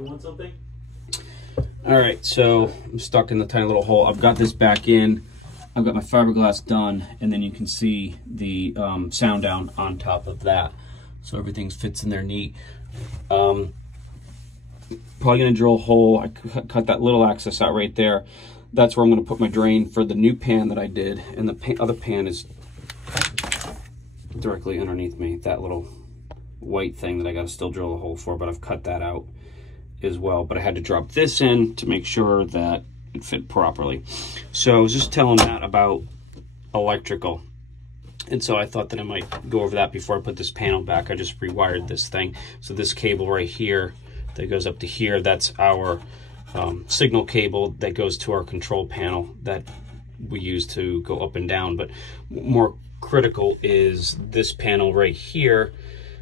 You want something? All right, so I'm stuck in the tiny little hole. I've got this back in. I've got my fiberglass done, and then you can see the sound down on top of that. So everything fits in there neat. Probably gonna drill a hole. I cut that little access out right there. That's where I'm gonna put my drain for the new pan that I did, and the other pan is directly underneath me. That little white thing that I gotta still drill a hole for, but I've cut that out as well. But I had to drop this in to make sure that it fit properly. So I was just telling Matt about electrical, and so I thought that I might go over that before I put this panel back. I just rewired this thing. So this cable right here that goes up to here, that's our signal cable that goes to our control panel that we use to go up and down. But more critical is this panel right here.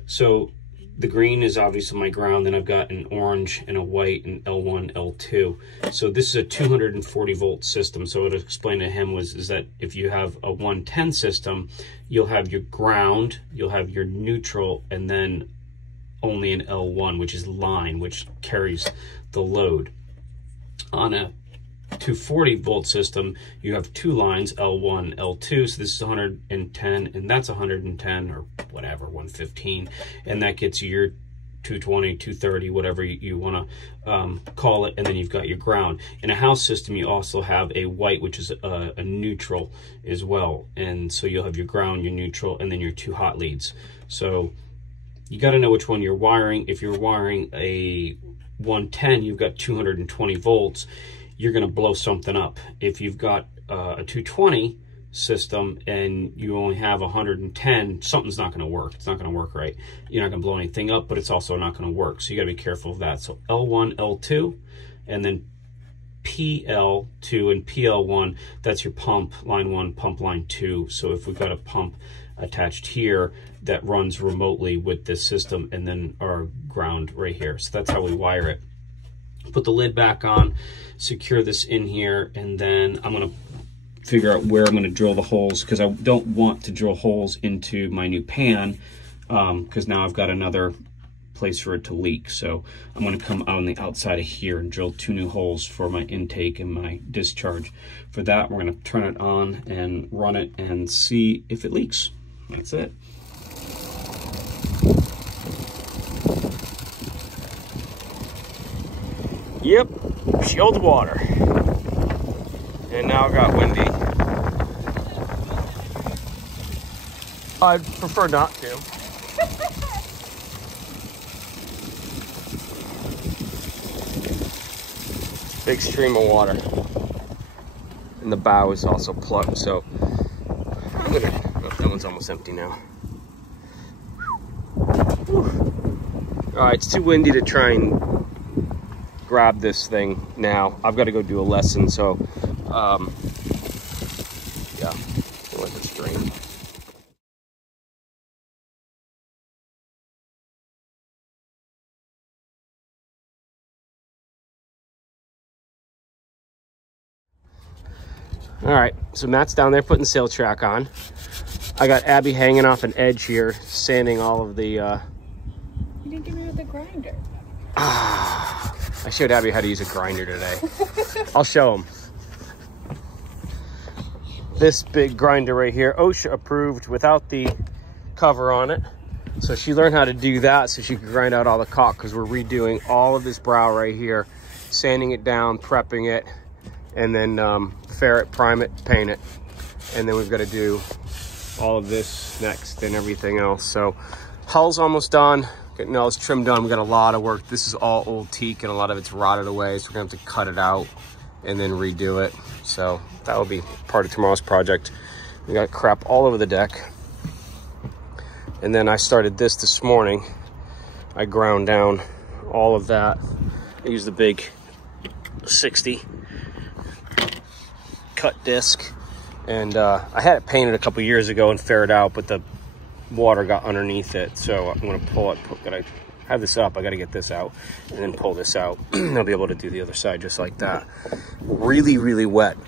So the green is obviously my ground, then I've got an orange and a white and L1, L2. So this is a 240 volt system. So what I explained to him is that if you have a 110 system, you'll have your ground, you'll have your neutral, and then only an L1, which is line, which carries the load. On a 240 volt system, you have two lines, L1, L2, so this is 110 and that's 110 or whatever, 115, and that gets you your 220, 230, whatever you want to call it, and then you've got your ground. In a house system, you also have a white, which is a neutral as well, and so you'll have your ground, your neutral, and then your two hot leads. So you got to know which one you're wiring. If you're wiring a 110, you've got 220 volts, you're going to blow something up. If you've got a 220 system and you only have 110, something's not going to work. It's not going to work right. You're not going to blow anything up, but it's also not going to work. So you got to be careful of that. So L1, L2, and then PL2 and PL1, that's your pump line 1, pump line 2. So if we've got a pump attached here that runs remotely with this system, and then our ground right here. So that's how we wire it. Put the lid back on, secure this in here, and then I'm going to figure out where I'm going to drill the holes, because I don't want to drill holes into my new pan, because now I've got another place for it to leak. So I'm going to come out on the outside of here and drill 2 new holes for my intake and my discharge. For that, we're going to turn it on and run it and see if it leaks. That's it. Yep, chilled water. And now it got windy. I'd prefer not to. Big stream of water. And the bow is also plugged, so I'm gonna, oh, that one's almost empty now. Alright, it's too windy to try and grab this thing now. I've got to go do a lesson, so yeah, let this drain. All right, so Matt's down there putting the sail track on. I got Abby hanging off an edge here, sanding all of the You didn't give me the grinder. I showed Abby how to use a grinder today. I'll show him. This big grinder right here, OSHA approved without the cover on it. So she learned how to do that so she could grind out all the caulk, because we're redoing all of this brow right here, sanding it down, prepping it, and then ferret, prime it, paint it. And then we've got to do all of this next and everything else. So hull's almost done. Getting all this trim done. We got a lot of work. This is all old teak and a lot of it's rotted away, so we're gonna have to cut it out and then redo it. So that will be part of tomorrow's project. We got crap all over the deck. And then I started this morning. I ground down all of that. I used the big 60 cut disc, and I had it painted a couple years ago and ferreted out, but the water got underneath it, so I'm going to pull it. I have this up, I got to get this out and then pull this out. I'll be able to do the other side just like that. Really wet,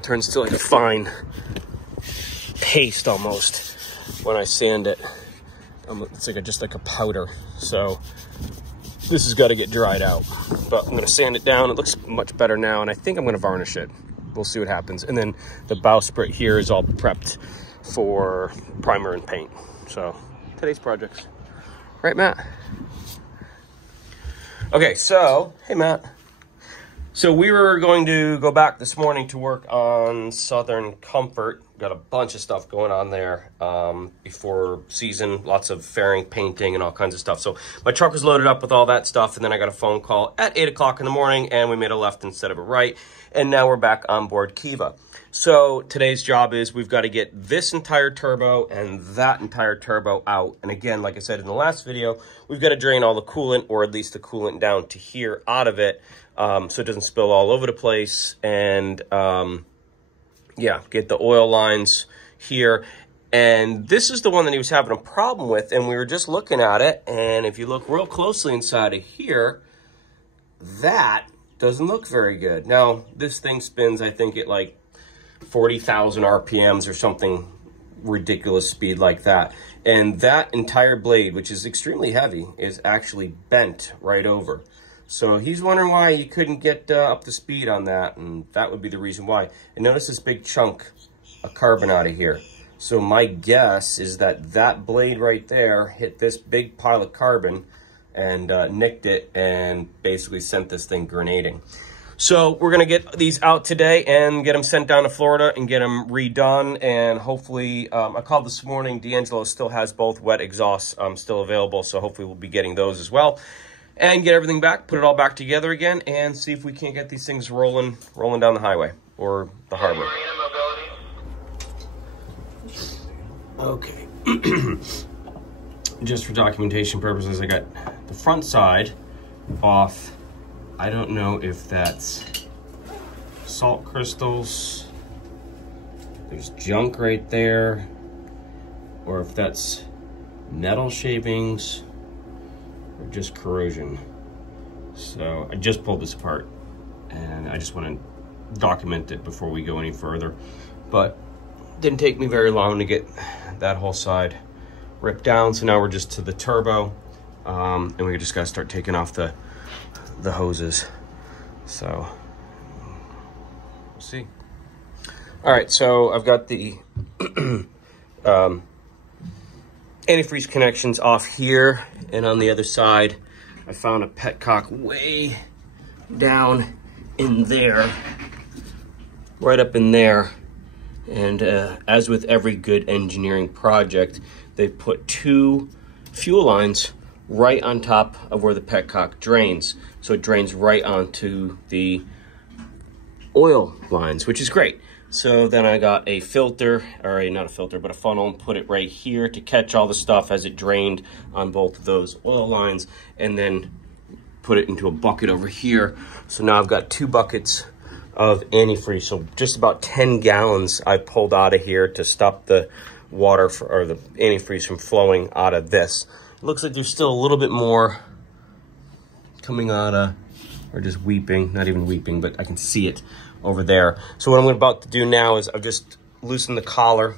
turns to like a fine paste almost when I sand it. It's like just like a powder. So this has got to get dried out. But I'm going to sand it down. It looks much better now, and I think I'm going to varnish it. We'll see what happens. And then the bowsprit here is all prepped for primer and paint. So today's projects. Right, Matt? Okay, so, hey, Matt. So we were going to go back this morning to work on Southern Comfort. Got a bunch of stuff going on there before season, lots of fairing, painting, and all kinds of stuff. So my truck was loaded up with all that stuff, and then I got a phone call at 8 o'clock in the morning, and we made a left instead of a right, and now we're back on board Kiva. So today's job is we've got to get this entire turbo and that entire turbo out. And again, like I said in the last video, we've got to drain all the coolant, or at least the coolant down to here, out of it, so it doesn't spill all over the place. And yeah, get the oil lines here. And this is the one that he was having a problem with, and we were just looking at it. And if you look real closely inside of here, that doesn't look very good. Now, this thing spins, I think, at like 40,000 RPMs or something ridiculous speed like that. And that entire blade, which is extremely heavy, is actually bent right over. So he's wondering why you couldn't get up to speed on that, and that would be the reason why. And notice this big chunk of carbon out of here. So my guess is that that blade right there hit this big pile of carbon and nicked it and basically sent this thing grenading. So we're going to get these out today and get them sent down to Florida and get them redone. And hopefully, I called this morning, D'Angelo still has both wet exhausts still available. So hopefully we'll be getting those as well. And get everything back, put it all back together again, and see if we can't get these things rolling down the highway or the harbor. Okay. Just for documentation purposes, I got the front side off. I don't know if that's salt crystals, there's junk right there, or if that's metal shavings, or just corrosion. So I just pulled this apart, and I just want to document it before we go any further. But it didn't take me very long to get that whole side ripped down. So now we're just to the turbo, and we just got to start taking off the hoses. So we'll see. All right, so I've got the antifreeze connections off here, and on the other side I found a petcock way down in there, right up in there. And as with every good engineering project, they put two fuel lines right on top of where the petcock drains, so it drains right onto the oil lines, which is great. So then I got a filter, or not a filter, but a funnel, and put it right here to catch all the stuff as it drained on both of those oil lines, and then put it into a bucket over here. So now I've got 2 buckets of antifreeze, so just about 10 gallons I pulled out of here to stop the water or the antifreeze from flowing out of this. It looks like there's still a little bit more coming out of, or just weeping, not even weeping, but I can see it over there. So what I'm about to do now is I've just loosened the collar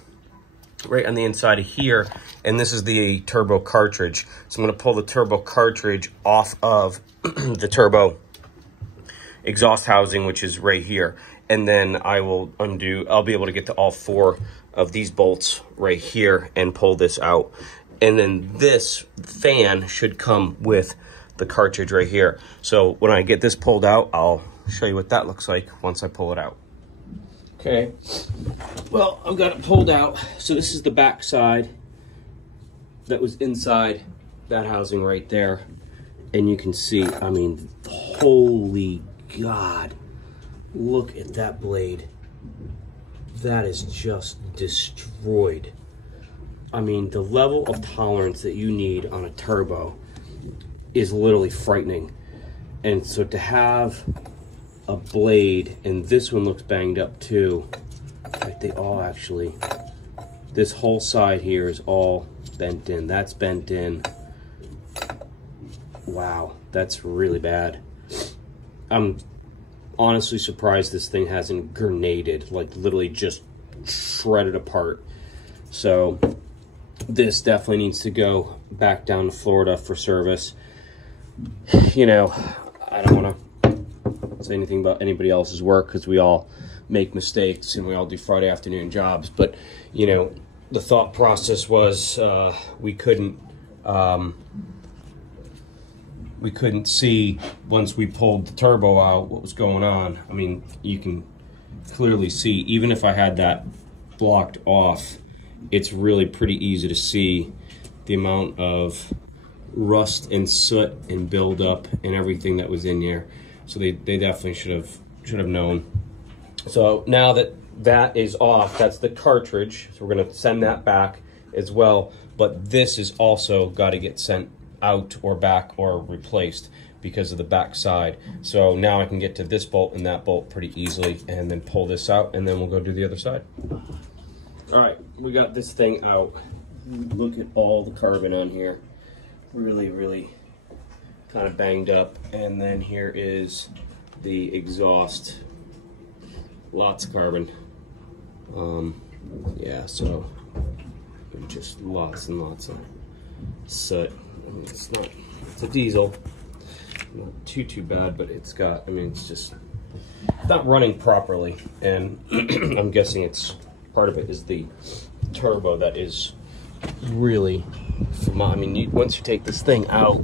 right on the inside of here, and this is the turbo cartridge. So I'm going to pull the turbo cartridge off of the turbo exhaust housing, which is right here, and then I'll be able to get to all 4 of these bolts right here and pull this out. And then this fan should come with the cartridge right here. So when I get this pulled out, I'll show you what that looks like once I pull it out. Okay, well, I've got it pulled out. So this is the back side that was inside that housing right there. And you can see, I mean, holy God, look at that blade. That is just destroyed. I mean, the level of tolerance that you need on a turbo is literally frightening. And so to have a blade, and this one looks banged up too. Like they all actually, this whole side here is all bent in. That's bent in. Wow, that's really bad. I'm honestly surprised this thing hasn't grenaded, like literally just shredded apart. So this definitely needs to go back down to Florida for service. you know, I don't want to say anything about anybody else's work, because we all make mistakes and we all do Friday afternoon jobs. But, you know, the thought process was we couldn't see, once we pulled the turbo out, what was going on. I mean, you can clearly see, even if I had that blocked off, it's really pretty easy to see the amount of rust and soot and buildup and everything that was in there. So they definitely should have known. So now that that is off, that's the cartridge. So we're gonna send that back as well. But this is also got to get sent out or back or replaced because of the back side. So now I can get to this bolt and that bolt pretty easily, and then pull this out, and then we'll go do the other side. All right, we got this thing out. Look at all the carbon on here. Really kind of banged up. And then here is the exhaust. Lots of carbon. Yeah, so just lots and lots of soot. I mean, it's a diesel. Not too bad, but it's got, I mean, it's not running properly. And I'm guessing it's, part of it is the turbo that is really, I mean, once you take this thing out,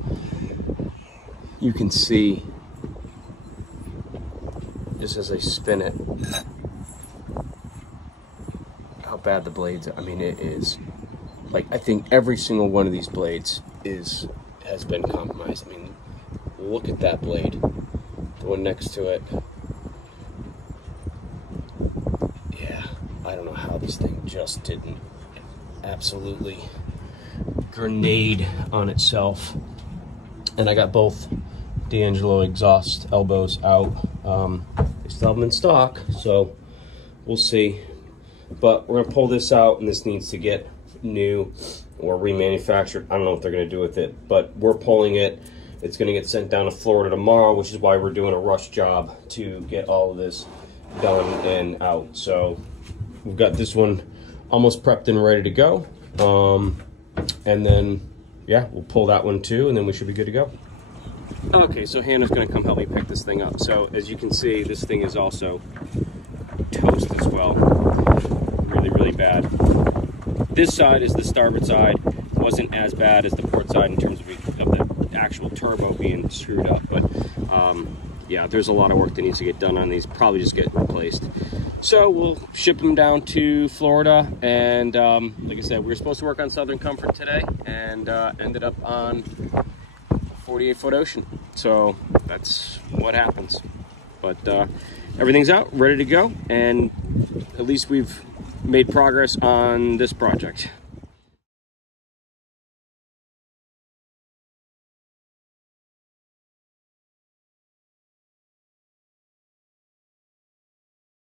you can see, just as I spin it, how bad the blades are. I mean, it is, like, I think every single one of these blades has been compromised. I mean, look at that blade, the one next to it. Yeah, I don't know how this thing just didn't absolutely grenade on itself. And I got both D'Angelo exhaust elbows out. They still have them in stock, so we'll see. But we're gonna pull this out, and this needs to get new or remanufactured. I don't know what they're gonna do with it, but we're pulling it. It's gonna get sent down to Florida tomorrow, which is why we're doing a rush job to get all of this done and out. So we've got this one almost prepped and ready to go. And then, yeah, we'll pull that one too, and then we should be good to go. Okay, so Hannah's gonna come help me pick this thing up. So as you can see, this thing is also toast as well. Really bad. This side is the starboard side. Wasn't as bad as the port side in terms of the actual turbo being screwed up, but yeah, there's a lot of work that needs to get done on these. Probably just get replaced. So we'll ship them down to Florida, and like I said, we were supposed to work on Southern Comfort today, and ended up on 48-foot Ocean. So that's what happens. But everything's out, ready to go, and at least we've made progress on this project.